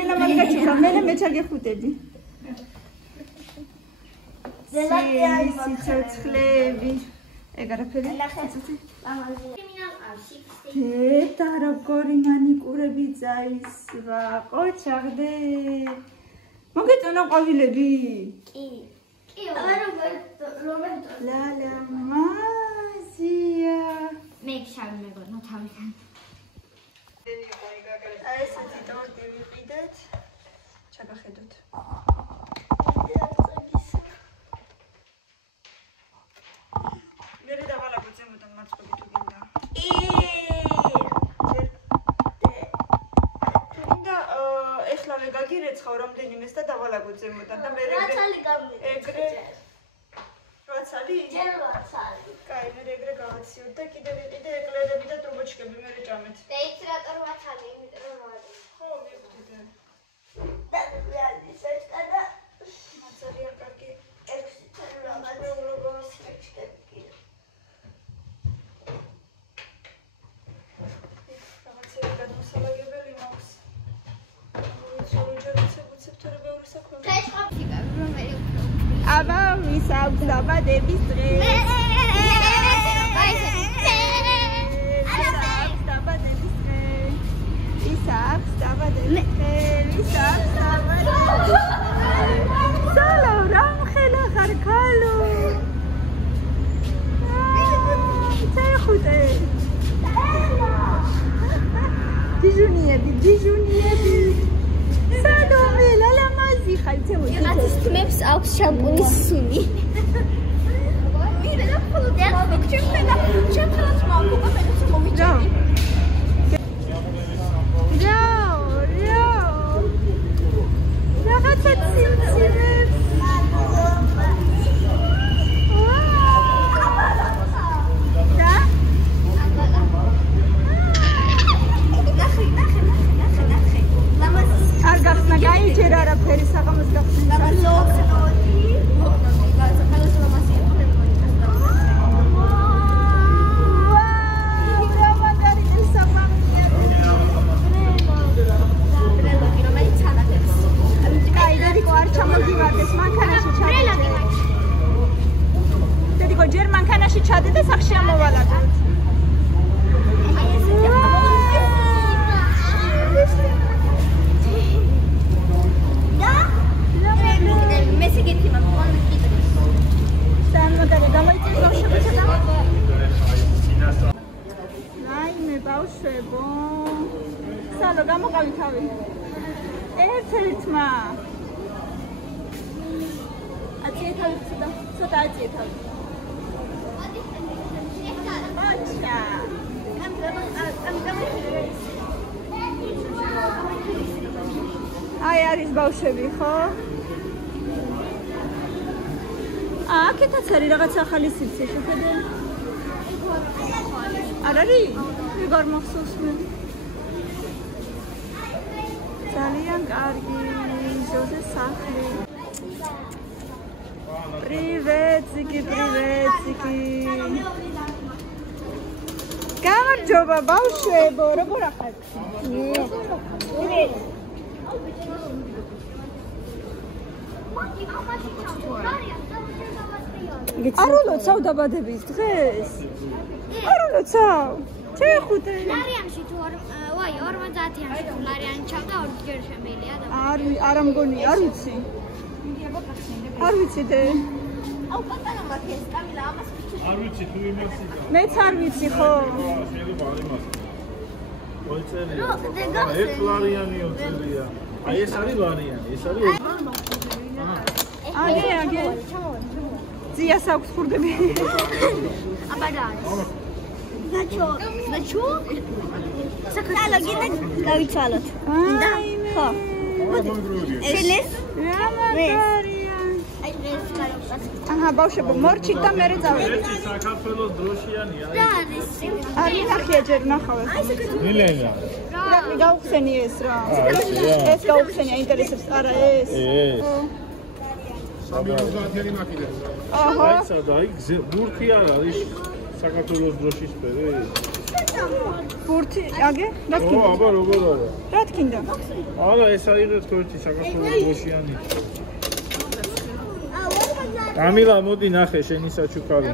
Gabriela Margaciura, მე ჩაგეხუტები. სიცოცხლეები. ეგ არაფერი. დედა როგორი მანიკურები წაისვა. ყოჩაღდე. მოგეწონა ყვავილები? კი. კი, რომერტო. ლალა მაზია. მე შავი მეგონა თავიდან. ესეთი ტორტი ვიყიდეთ. ჩაგახედოთ. მერე დავალაგოთ ზემოდან მარცხები თუ გინდა. თუნდა ეხლავე გაგირეცხავ რამდენიმეს და დავალაგოთ ზემოდან და მე ეგრე 8 წელი? ჯერ 8 წელი. კაი, მე ეგრე გავაციოთ და კიდე ვიყიდე ეკლერები და ტრუბოჩკები მე ჭამეთ. და ის რატო 8 წელი, იმიტომ რომ მოაწყო. ხო, მივხვდით. და ლალი შეჭდა. ძალიან კარგი 6 წელი რაღაც შეჭდა. რაღაცები გადმოსალაგებელი მაქვს. უცებ თორე ბევრი საქმე. აბა, ვის აქვს დაბადების დღე? سلام رام خیلی خرکالو چه خوده دیجونیه سلام لالا مازی خیلی چه بودی یقتی سمپس آبس شامپونی سونی میره خود درد بکشم چه ترانسفورم کنم چه می‌چینی რაღაცა ციმციმებს. და? ნახე. არ გახსნა, გაიჯერ არაფერი საღამოს გახსნა. ჯერ მანქანაში ჩადე და სახში ამოვალაგოთ. მესი გითი მაგ კიდე. სამოდარი გამოიწეს ბავშვებისა და აი მე ბავშვებო. სალო გამოყავი თავი. ერთ-ერთმა. აწიე თავი ცოტა აწიე თავი. აი არის ბავშვები, ხო? აქეთაც არის რაღაც ახალი სივრცე, შეხედე. არ არის? ეგარ მახსოვს მე. ძალიან კარგი, ჟოზე სახლი. Приветики. გამარჯობა ბავშვებო, როგორ ახართ? არ ულოცავ დაბადების დღეს? არ ულოცავ? ჩეხუთე. ლარიანში თუ ვაი 50-იანში თუ ლარიანი ჩავდა ორჯერ შემიძლია და არ მგონი, არ ვიცი. არ ვიცი დე. აუ პატარა მათეს კამილა ამას არ ვიცი თუ იმასია. მეც არ ვიცი ხო? შეიძლება არ იმას. ერთ ლარიანი ოწელია. აი ეს არის ლარიანი, ეს არის. აგე. ძიას აქვს ხურდები. აბადა. ნაჩო. საკალო გინდა გავიცვალოთ. და ხო. ეს აჰა ბავშვებო მორჩით და მერე წავედით. საქართველოს დროშიანია. რა არის? არ ნახია ჯერ ნახავ. მილენა. რა გაუხსენი ეს რა. ეს გაუხსენია ინტერესებს არა ეს. სამი 50-იანი მაკინე. აჰა. სადა იქ ბურთი არ არის საქართველოს დროშის ფერი. ბურთი აგე? რა ო, თქინდა? აბა როგორ არა? რა თქინდა? არა, ეს აიღეთ თორთი საქართველოს გოშიანი. კამილა, მოდი ნახე შენი საჩუქარი.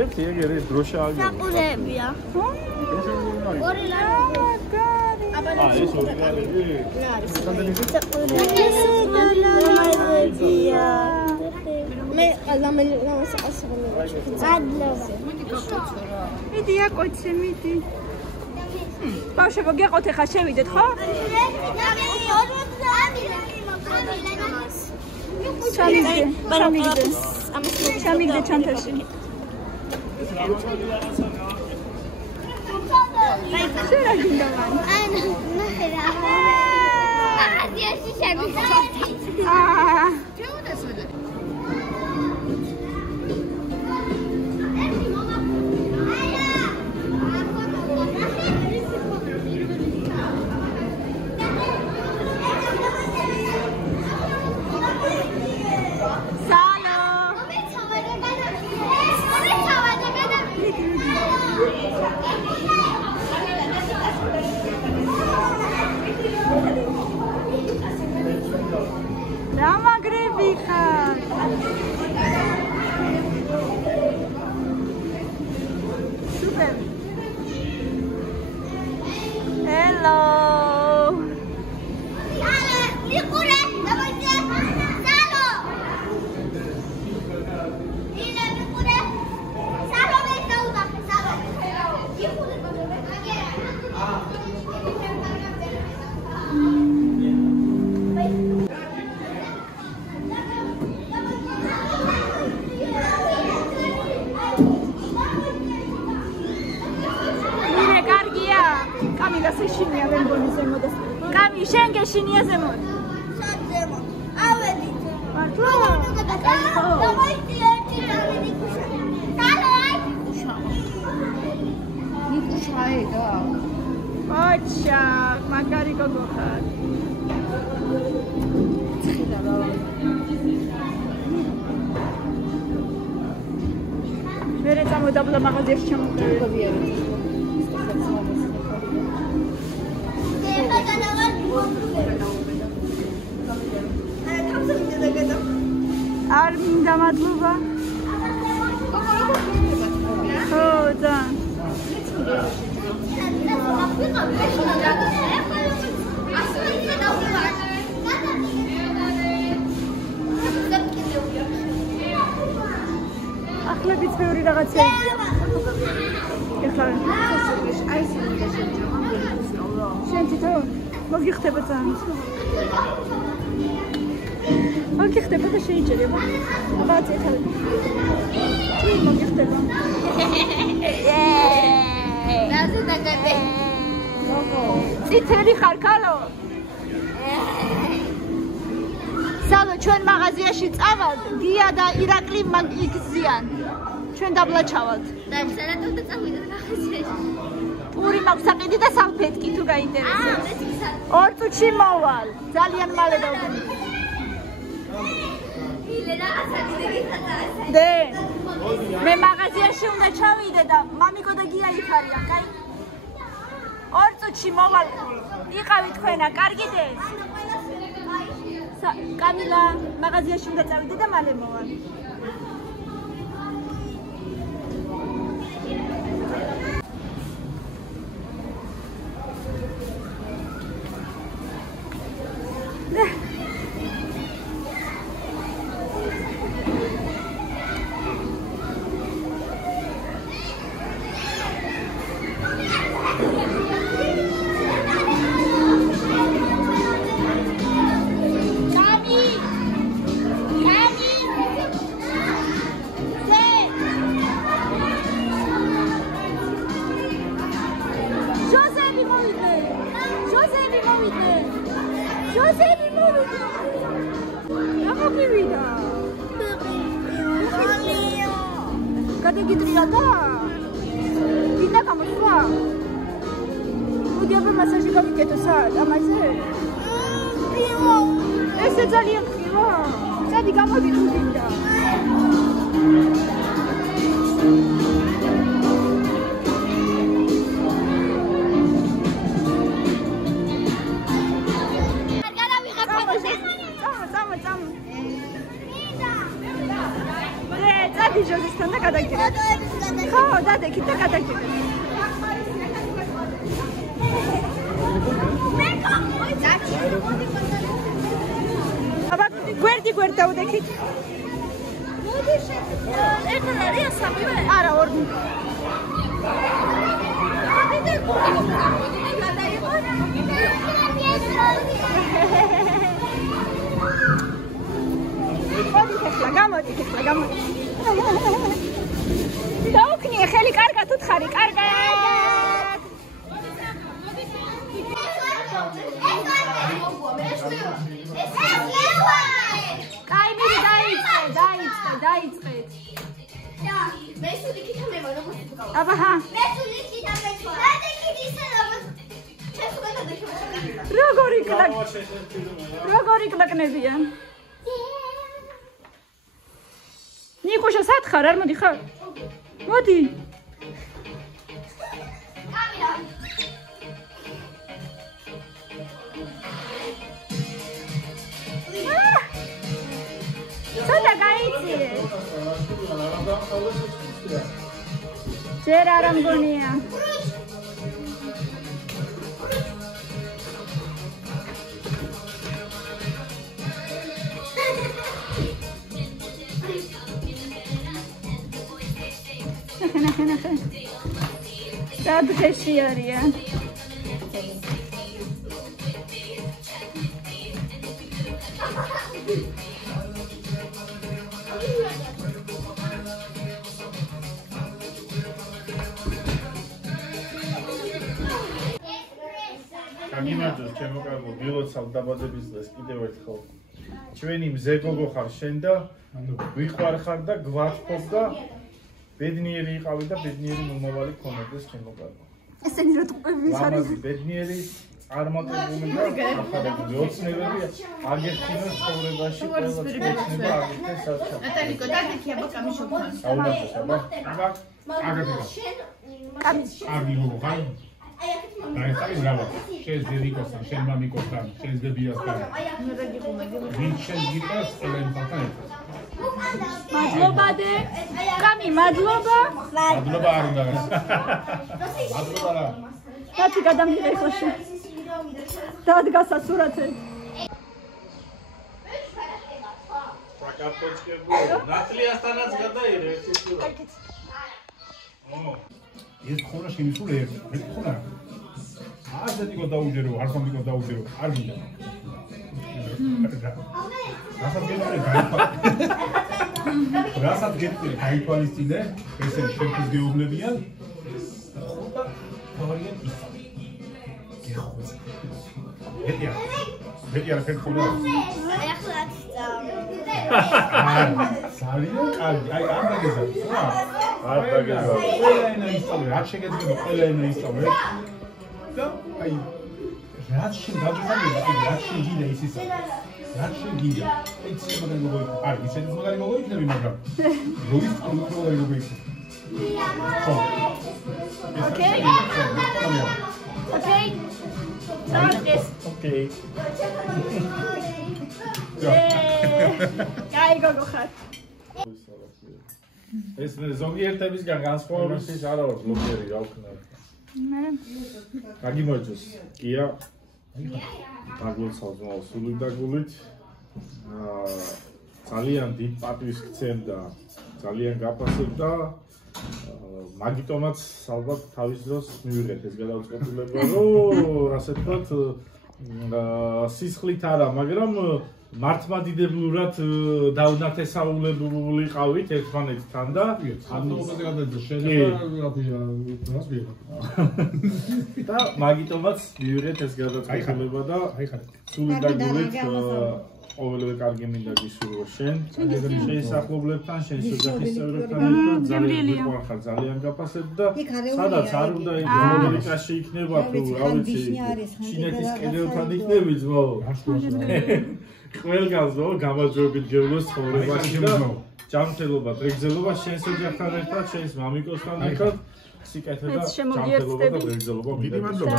ერთი ეგრე დროშა აგე. საყურებია. ორი ლარი. ეს ორი ლარები? საყურებია. მე მიდია კოცი მიდი. ბავშვებო გეყოთ ახლა შევიდეთ ხო? ჩამიგდე ჩანთაში. შენ რა გინდა მან? შენგეშინია ზემოთ. სად ზემოთ? ავედით. მართლა? დავაიტი ერთი რამე კუშა. დავაი კუშა. ნიკუშაე და. ოჩა, მაგარი გოგო ხარ. ცხიდა რა. მერე წამოდაბლა მაღაზიაში ჩამოვიდე. არ მინდა მადლობა. ხო, და. ახლებიც ბევრი რაღაცაა. ეხლა შენ თვითონ მოგიხდება ძალიან. მოგიხდება და შეიძლება. რაღაც ეხლა. თუ მოგიხდება. რაზე დაგადე? წითელი ხარ ქალო? სალო ჩვენ მაღაზიაში წავალთ, გია და ირაკლი იქციან. ჩვენ დაბლა ჩავალთ. და სანატო და წავიდეთ მაღაზიაში. პური მაქვს საყიდი და სალფეტკი თუ გაინტერესებს. ორ წუთში მოვალ. ძალიან მალე დავდები. დე მე მაღაზიაში უნდა ჩავიდე და მამიკო და გია იქ არიან, კაი? ორ წუთში მოვალ. იყავი თქვენა, კარგიდეს? კამილა, მაღაზიაში უნდა წავიდე და მალე მოვალ. გადაგიტრია და გინდა გამოსვლა? მოდი აბა მასაჟი გავიკეთო საათ ამაზე? ესე ძალიან ხივა? სადი გამოდი თუ გინდა? წადი ჟოზისთან და გადაგირებ. ხო, დადექით და გადაგირებ. აბა, გვერდი დავდექით. ერთად არის სამივე? არა, ორი. გამოდით ახლა, გამოდით. დაუქნიე ხელი, კარგად უთხარი, კარგად. კაი, მირი დაიწყეთ. და მე სული ქითა მე ვარ, როგორც ვიყავ. აბა, ჰა. მე სული ქითა მე ვარ. და იქით ისე როგორც როგორი კლაკნებიან? ნიკუშა სათხარ არ მოდი ხარ? მოდი. ცოტა გაიწირე. ჯერ არ ამგონია. ნახე. სადღეში არიან. გამიმარჯოს ჩემო კარგო, გილოცავ დაბადების დღეს კიდევ ერთხელ. ჩვენი მზე გოგო ხარ შენ და ვიყვარ ხარ და გვაწყობ და ბედნიერი იყავი და ბედნიერი მომავალი გქონდეს ჩემო კარგო. ესენი რა ტყუები არის? ლამაზი ბედნიერი წარმატებული და ახალგაზრდა ოცნებებია. აგერჩინოს ცხოვრებაში ყველა ცნება აგერჩინოს საერთოდ. ნატალიკო, დაგიქი აბა კამიშობთან. აუნდაჩა აბა. აგერჩინო. კარგი გოგო ხარ? აი ეს რა ვარ? შენ ზერიკოსთან, შენ მამიკოსთან, შენ ზებიასთან. ვინ შენ გიტას ყველამ ხალხთან ერთად. მადლობა დე. კამი, მადლობა. მადლობა არ უნდა. მადლობა რა. დათი გადამიღე ხო შენ. დადგასა სურათი. საკაპოჩკებო. ნატლიასთანაც გადაიღე ერთი სურათი. ეს ხონა შემისულ ერთი. ეს ხონა. ასეთიკო დაუჯერო, არხომიკო დაუჯერო, არ მინდა. რასაც გეტყვი, გაითვალისწინე, ესენი შენთვის გეუბნებიან. ხოდა თავარია ის. გეხოზე. მეტი არ ხერხულა. აი ახლა სარია კარგი, აი არ დაგეზა. არ დაგეზა. ყველა ენა ისწავლე, რა შეგეძლო ყველა ენა ისწავლე. და აი რაც შენ გაგვიგია, რაც შენ გიდა ის ისა. რაც შენ გიდა. ეცი მაგარი მოგოიქ. არ ისეთი მაგარი მოგოიქნები, მაგრამ როდის პროგრამი მოგოიქ. ოკეი. ოკეი. კაი გოგო ხარ. ეს ზოგიერთებისგან განსხვავების არა ვარ ბლოგერი, რა ვქნა. გაგიმარჯოს. კია. დაგლოცავ ძმაო, სული და გულით. ძალიან დიდ პატივისცემ და ძალიან გაფასებ და მაგიტომაც ალბათ თავის დროს მივიღეთ ეს გადაწყვეტილება, რომ ასე ვთქვათ, სისხლით არა, მაგრამ მართლმადიდებლურად დაუნათესაულებულიყავით ერთმანეთთან და ამაზე გადაიძო შეიძლება და მაგიტომაც მივიღეთ ეს გადაწყვეტილება და სული და გულით ყოველივე კარგი მინდა გისურვო შენ შეისახლებლებთან, შენ ოჯახის წევრებთან ერთად ძალიან მიყვარხარ, ძალიან გაფასებ და სადაც არ უნდა იყო ამერიკაში იქნება თუ რა ვიცი ჩინეთის კედელთან იქნები ძმაო ყველგან ზო გამარჯვებით გევლოს ცხოვრებაში და ჯანმრთელობა, დღეგრძელობა შენს ოჯახთან ერთად, შენს მამიკოსთან ერთად სიკეთე და ჯანმრთელობა და ბრძოლობა დიდი მადლობა.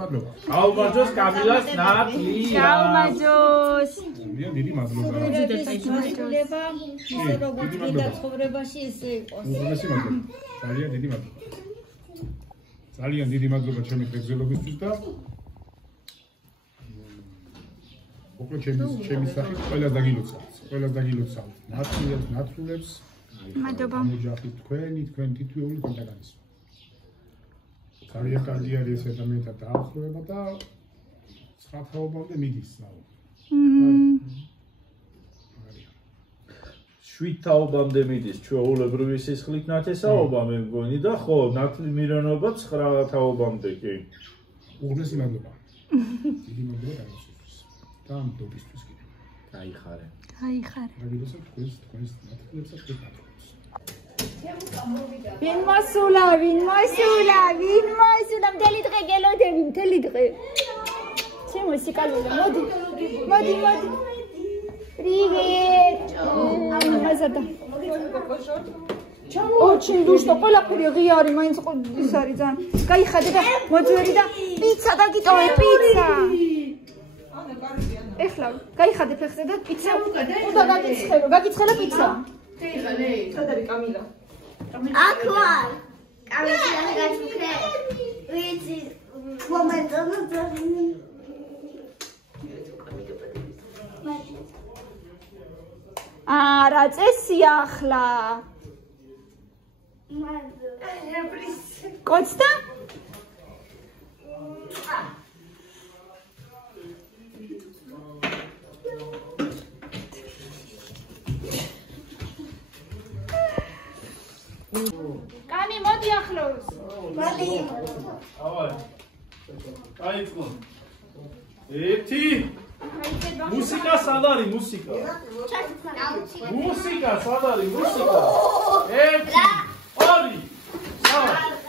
მადლობა. გაუმარჯოს კამილას ნატლია. გაუმარჯოს. დიდი მადლობა. მადლობა. ისე როგორც კიდე ცხოვრებაში ესე იყოს. უღრესი მადლობა. ძალიან დიდი მადლობა. ძალიან დიდი მადლობა ჩემი ბრძოლობისთვის და მოკლედ ჩემი სახით ყველას დაგილოცავთ. ყველას დაგილოცავთ. ნათლულებს მადლობა. მოჯახით თქვენ თითოეული კონტაქტის. ძალიან კარგი არის ეს ადამიანთან დაახლოება და 9 თაობამდე მიდის ნაუ. 7 თაობამდე მიდის ჩვეულებრივი სისხლით ნათესაობა მე მგონი და ხო ნათლი მირონობა 9 თაობამდე კი. უღრესი მადლობა. დიდი მადლობა გამოსვლის. და მდობისთვის კიდე. გაიხარე. გაიხარე. გაგილოცავთ თქვენს ნათლებს და თქვენს ნათლებს. ვინ მოსულა, მთელი დღე გელოდები, მთელი დღე. ჩემ მუსიკალურია, მოდი. Привет! Мазада. Очень душно, ყველაფერი ღია არის, მაინც ის არის ძალიან. გაიხადე და მოძვერი და პიცა დაგიტოვე, პიცა. ეხლა გაიხადე ფეხზე და პიცა. უნდა გაგიცხელო პიცა. სად არის კამილა? აქ ვარ. კამილა გაჩუქრე. ვიცი, მომენტო. არა, წესია ახლა. კოცდა? კანი, მოდი ახლოს. მოდი. ავай. გაიწყო. 1 Música sadari, música. Música sadari, música. Eti, ori, sa.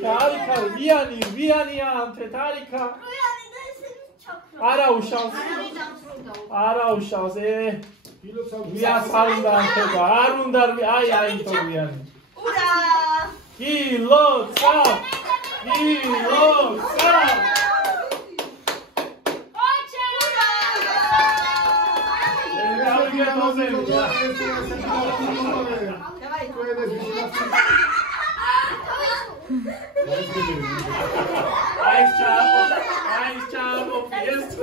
Tarika, Viani ante Tarika. Ara უშავს, ვია სალდა ante და არ უნდა აი თო ვიანი. ურა! გილოცა! Nice job. Yes,